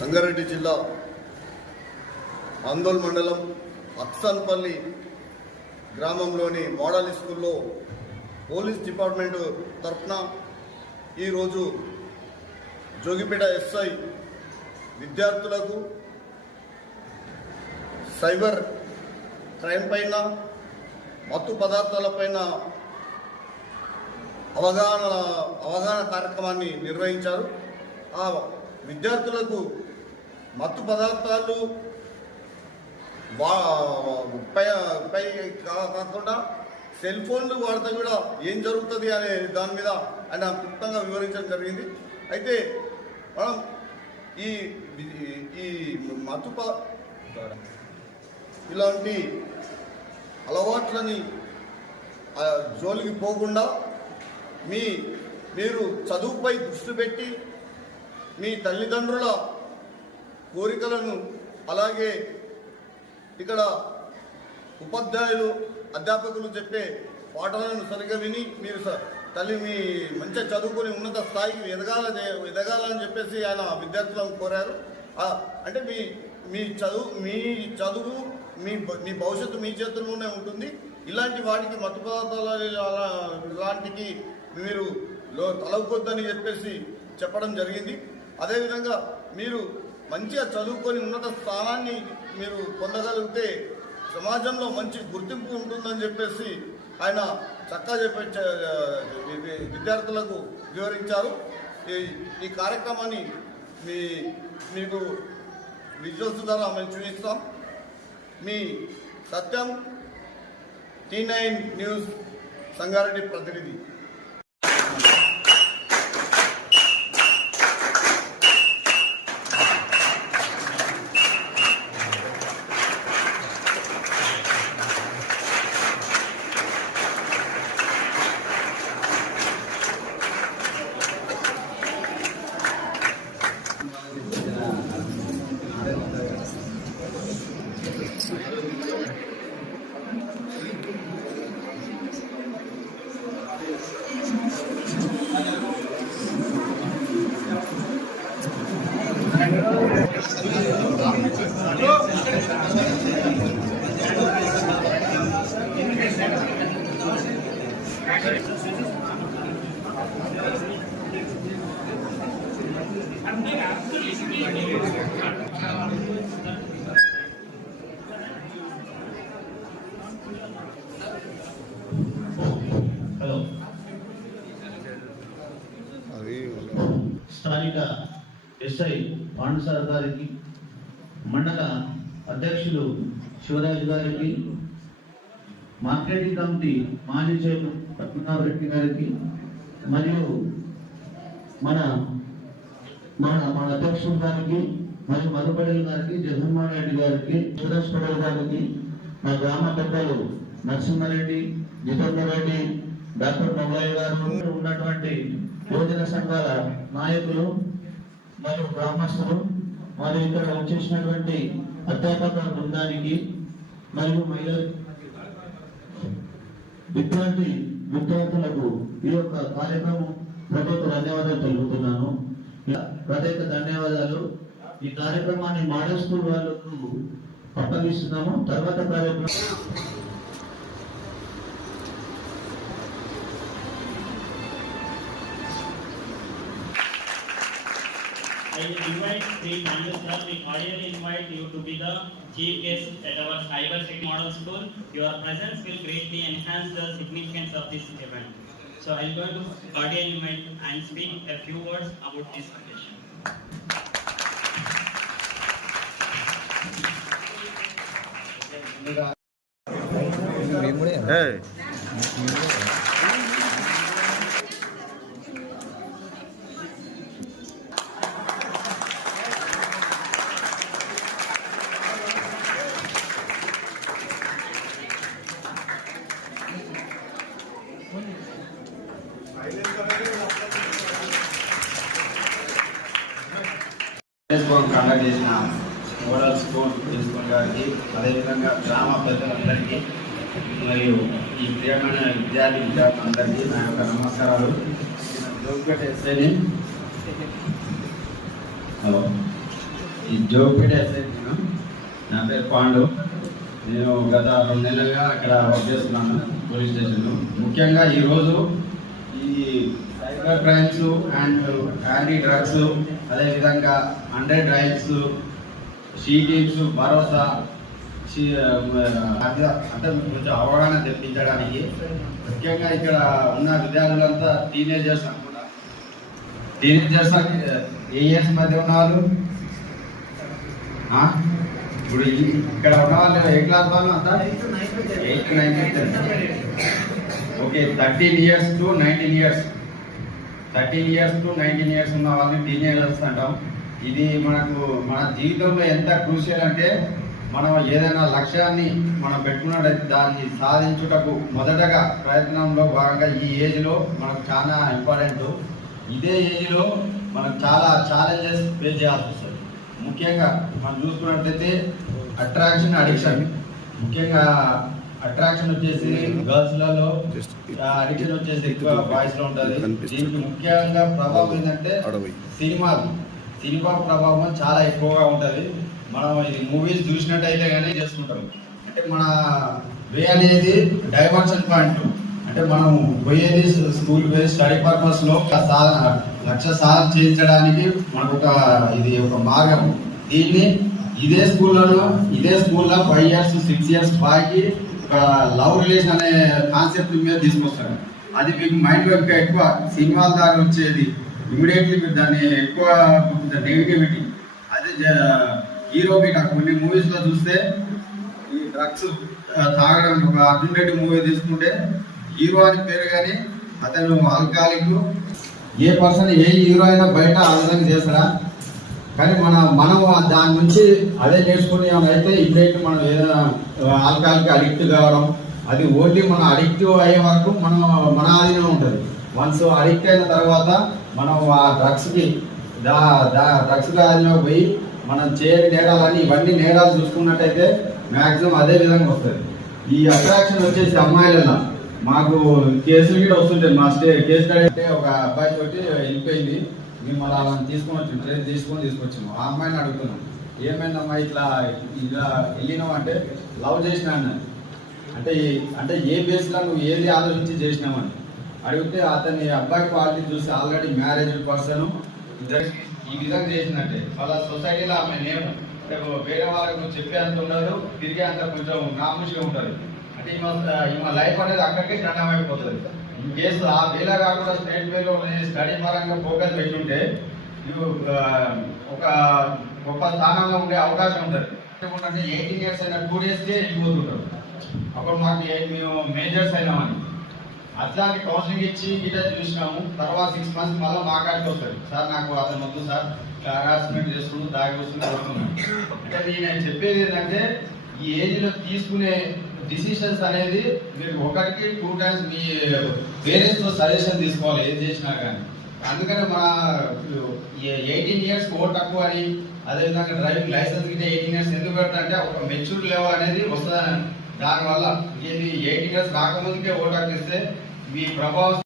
సంగారెడ్డి జిల్లా ఆందోళ్ మండలం అక్సన్పల్లి గ్రామంలోని మోడల్ స్కూల్లో పోలీస్ డిపార్ట్మెంట్ తరఫున ఈరోజు జోగిపేట ఎస్ఐ విద్యార్థులకు సైబర్ క్రైమ్ పైన మత్తు పదార్థాలపైన అవగాహన అవగాహన కార్యక్రమాన్ని నిర్వహించారు. ఆ విద్యార్థులకు మత్తు పదార్థాలు వా పై పై కా- కాకుండా సెల్ ఫోన్లు వాడితే కూడా ఏం జరుగుతుంది అనే దాని మీద ఆయన క్లుప్తంగా వివరించడం జరిగింది. అయితే మనం ఈ ఈ- మత్తు ఇలాంటి అలవాట్లని జోలికి పోకుండా మీ మీరు చదువుపై దృష్టి పెట్టి మీ తల్లిదండ్రుల కోరికలను అలాగే ఇక్కడ ఉపాధ్యాయులు అధ్యాపకులు చెప్పే పాఠాలను సరిగా విని మీరు స- తల్లి మీ మంచిగా చదువుకొని ఉన్నత స్థాయికి ఎదగాల ఎదగాలని చెప్పేసి ఆయన విద్యార్థులను కోరారు. అంటే మీ మీ చదువు మీ చదువు మీ మీ భవిష్యత్తు మీ చేతుల్లోనే ఉంటుంది. ఇలాంటి వాటికి మత్తు పదార్థాలు ఇలాంటికి మీరు లో తలవకొద్దని చెప్పేసి చెప్పడం జరిగింది. అదేవిధంగా మీరు మంచిగా చదువుకొని ఉన్నత స్థానాన్ని మీరు పొందగలిగితే సమాజంలో మంచి గుర్తింపు ఉంటుందని చెప్పేసి ఆయన చక్కగా చెప్పే విద్యార్థులకు వివరించారు. ఈ ఈ కార్యక్రమాన్ని మీ మీకు విజువల్స్ ద్వారా మేము చూపిస్తాం. మీ Satyam T nine news Sangareddy ప్రతినిధి. స్థానిక ఎస్ఐ పాండుసార్ గారికి మండల అధ్యక్షులు శివరాజు గారికి మార్కెటింగ్ కమిటీ మాజీ చైర్మన్ పద్మనాభ రెడ్డి గారికి మరియు మన మన మన అధ్యక్షుడు గారికి మరియు మధుపడేల్ గారికి జగన్మోహన్ రెడ్డి గారికి సురేష్ పటేల్ గారికి మా గ్రామ పెద్దలు నరసింహారెడ్డి జితేందర్ రెడ్డి డాక్టర్ మొగలయ్య గారు ఉన్నటువంటి యువజన సంఘాల నాయకులు మరియు గ్రామస్తులు మరియు ఇక్కడ వచ్చేసినటువంటి అధ్యాపక బృందానికి మరియు మహిళ విద్యార్థి విద్యార్థులకు ఈ యొక్క కార్యక్రమం ప్రత్యేక ధన్యవాదాలు తెలుపుతున్నాను. ఇలా ప్రత్యేక ధన్యవాదాలు. ఈ కార్యక్రమాన్ని మోడల్ స్కూల్ వాళ్ళకు అప్పగిస్తున్నాము. తర్వాత కార్యక్రమం I will invite Sri Pandu sir, we cordially invite you to be the chief guest at our cyber security model school. Your presence will greatly enhance the significance of this event. So I am going to cordially invite and speak a few words about this occasion. Program conduct చేసిన model school principal గారికి అదేవిధంగా గ్రామ ప్రజలందరికీ మరియు ఈ ప్రియమైన విద్యార్థి విద్యార్థులందరికీ నా యొక్క నమస్కారాలు. జోగిపేట ఎస్ఐని హలో. ఈ జోగిపేట ఎస్ఐ నేను నా పేరు పాండు. నేను గత రెండు నెలలుగా అక్కడ వర్క్ చేస్తున్నాను పోలీస్ స్టేషన్లో. ముఖ్యంగా ఈరోజు ఈ cyber crimes and anti drugs అదేవిధంగా హండ్రెడ్ డ్రైవ్స్ షీ టీమ్స్ భరోసా అంటే కొంచెం అవగాహన తెప్పించడానికి ముఖ్యంగా ఇక్కడ ఉన్న విద్యార్థులంతా టీనేజర్స్ అనుకుంటా. టీనేజర్స్ ఏ ఇయర్స్ మధ్య ఉన్న వాళ్ళు ఆ? ఇప్పుడు ఇక్కడ ఉన్న వాళ్ళు ఏ క్లాస్ వాళ్ళు అంతా? Eighth ninth okay thirteen years to nineteen years thirteen years to nineteen years ఉన్న వాళ్ళని టీనేజర్స్ అంటాం. ఇది మనకు మన జీవితంలో ఎంత క్రూషియల్ అంటే మనం ఏదైనా లక్ష్యాన్ని మనం పెట్టుకున్నట్టయితే దాన్ని సాధించుటకు మొదటగా ప్రయత్నంలో భాగంగా ఈ ఏజ్లో మనకు చాలా ఇంపార్టెంట్. ఇదే ఏజ్లో మనం చాలా ఛాలెంజెస్ ఫేస్ చేయాల్సి వస్తుంది. ముఖ్యంగా మనం చూసుకున్నట్లయితే అట్రాక్షన్ అడిక్షన్. ముఖ్యంగా అట్రాక్షన్ వచ్చేసి గర్ల్స్లలో అడిక్షన్ వచ్చేసి ఎక్కువ బాయ్స్లో ఉంటుంది. దీనికి ముఖ్యంగా ప్రభావం ఏంటంటే సినిమాలు. సినిమా ప్రభావం చాలా ఎక్కువగా ఉంటుంది. మనం ఇది మూవీస్ చూసినట్టయితే కానీ చేసుకుంటాం. అంటే మన వే అనేది డైవర్షన్ పాయింట్ అంటే మనం పోయేది స్కూల్ బేస్ స్టడీ పర్పస్లో సాధన లక్ష్య సాధన చేయించడానికి మనకు ఒక ఇది ఒక మార్గం. దీన్ని ఇదే స్కూల్లో ఇదే స్కూల్లో ఫైవ్ ఇయర్స్ సిక్స్ ఇయర్స్ బాయ్కి ఒక లవ్ రిలేషన్ అనే కాన్సెప్ట్ మీద తీసుకొస్తాడు. అది మీకు మైండ్లో ఎక్కువ సినిమాల దాకా వచ్చేది. ఇమీడియట్లీ మీరు దాన్ని ఎక్కువ నెగిటివిటీ అదే హీరో మీకు కొన్ని మూవీస్లో చూస్తే ఈ డ్రగ్స్ తాగడం ఒక అర్జున్ రెడ్డి మూవీ తీసుకుంటే హీరో అని పేరు కానీ అతను ఆల్కహాలిక్ ఏ పర్సన్ ఏ హీరో అయినా బయట ఆలోచన చేస్తారా కానీ మన మనం దాని నుంచి అదే నేర్చుకుని అయితే ఇప్పుడైతే మనం ఏదైనా ఆల్కహాల్కి అడిక్ట్ కావడం అది ఓన్లీ మనం అడిక్ట్ అయ్యే వరకు మనం మన ఆధీనం ఉంటుంది. వన్స్ అడిక్ట్ అయిన తర్వాత మనం ఆ డ్రగ్స్కి దా దా డ్రగ్స్ ఆధీనంలో పోయి మనం చేయని నేరాలని ఇవన్నీ నేరాలు చూసుకున్నట్టయితే మ్యాక్సిమం అదే విధంగా వస్తుంది. ఈ అట్రాక్షన్ వచ్చేసి అమ్మాయిలలో మాకు కేసులు కూడా వస్తుంటాయి. మా స్టే కేసు అంటే ఒక అబ్బాయి తోటి వెళ్ళిపోయింది. మేము అలా వాళ్ళని తీసుకొని వచ్చాము ట్రైన్ తీసుకొని తీసుకొచ్చాము ఆ అమ్మాయిని అడుగుతున్నాం. ఏమైందమ్మా ఇట్లా ఇలా వెళ్ళినావు అంటే లవ్ చేసిన అన్నది అంటే అంటే ఏ బేస్లో నువ్వు ఏది ఆలోచించి చేసినావని అడిగితే అతని అబ్బాయి క్వాలిటీ చూసి ఆల్రెడీ మ్యారేజ్ పర్సన్ ఇద్దరికి ఈ విధంగా చేసినట్టే. వాళ్ళ సొసైటీలో ఆమె నేమ్ వేరే వాళ్ళకి చెప్పేంత ఉండదు తిరిగే అంత కొంచెం నామూషిగా ఉంటారు అంటే ఈమె ఈమె లైఫ్ అనేది అక్కడికే ఖండం అయిపోతుంది. ఇన్ కేసు ఆ వేలా కాకుండా స్టేట్ వేలో స్టడీ పరంగా ఫోకస్ పెట్టుంటే నువ్వు ఒక గొప్ప స్థానంలో ఉండే అవకాశం ఉంటుంది. అంటే ఎయిటీన్ ఇయర్స్ అయినా టూ డేస్కే వెళ్ళిపోతుంటారు. అప్పుడు మాకు మేము మేజర్స్ అయినామని. అట్లాంటి కౌన్సిలింగ్ ఇచ్చి ఇట్లా చూసినాము. తర్వాత సిక్స్ మంత్స్ మళ్ళీ మా కాడికి సార్ నాకు అతను వద్దు సార్. హరాస్మెంట్ చేస్తున్నాడు దాగి వస్తుంది అంటే నేను చెప్పేది ఏంటంటే ఈ ఏజ్లో తీసుకునే డిసిషన్స్ అనేది మీరు ఒకటికి టూ టైమ్స్ మీ పేరెంట్స్తో సజెషన్ తీసుకోవాలి ఏం చేసినా కానీ. అందుకని మన ఎయిటీన్ ఇయర్స్ ఓట్ తక్కువ అని అదేవిధంగా డ్రైవింగ్ లైసెన్స్ కింద ఎయిటీన్ ఇయర్స్ ఎందుకు పెడతా ఒక మెచ్యూర్ లెవెల్ అనేది వస్తుందని. దానివల్ల ఇది ఎయిటీన్ ఇయర్స్ రాకముందుకే ఓట్ హక్కు ఇస్తే మీ ప్రభావం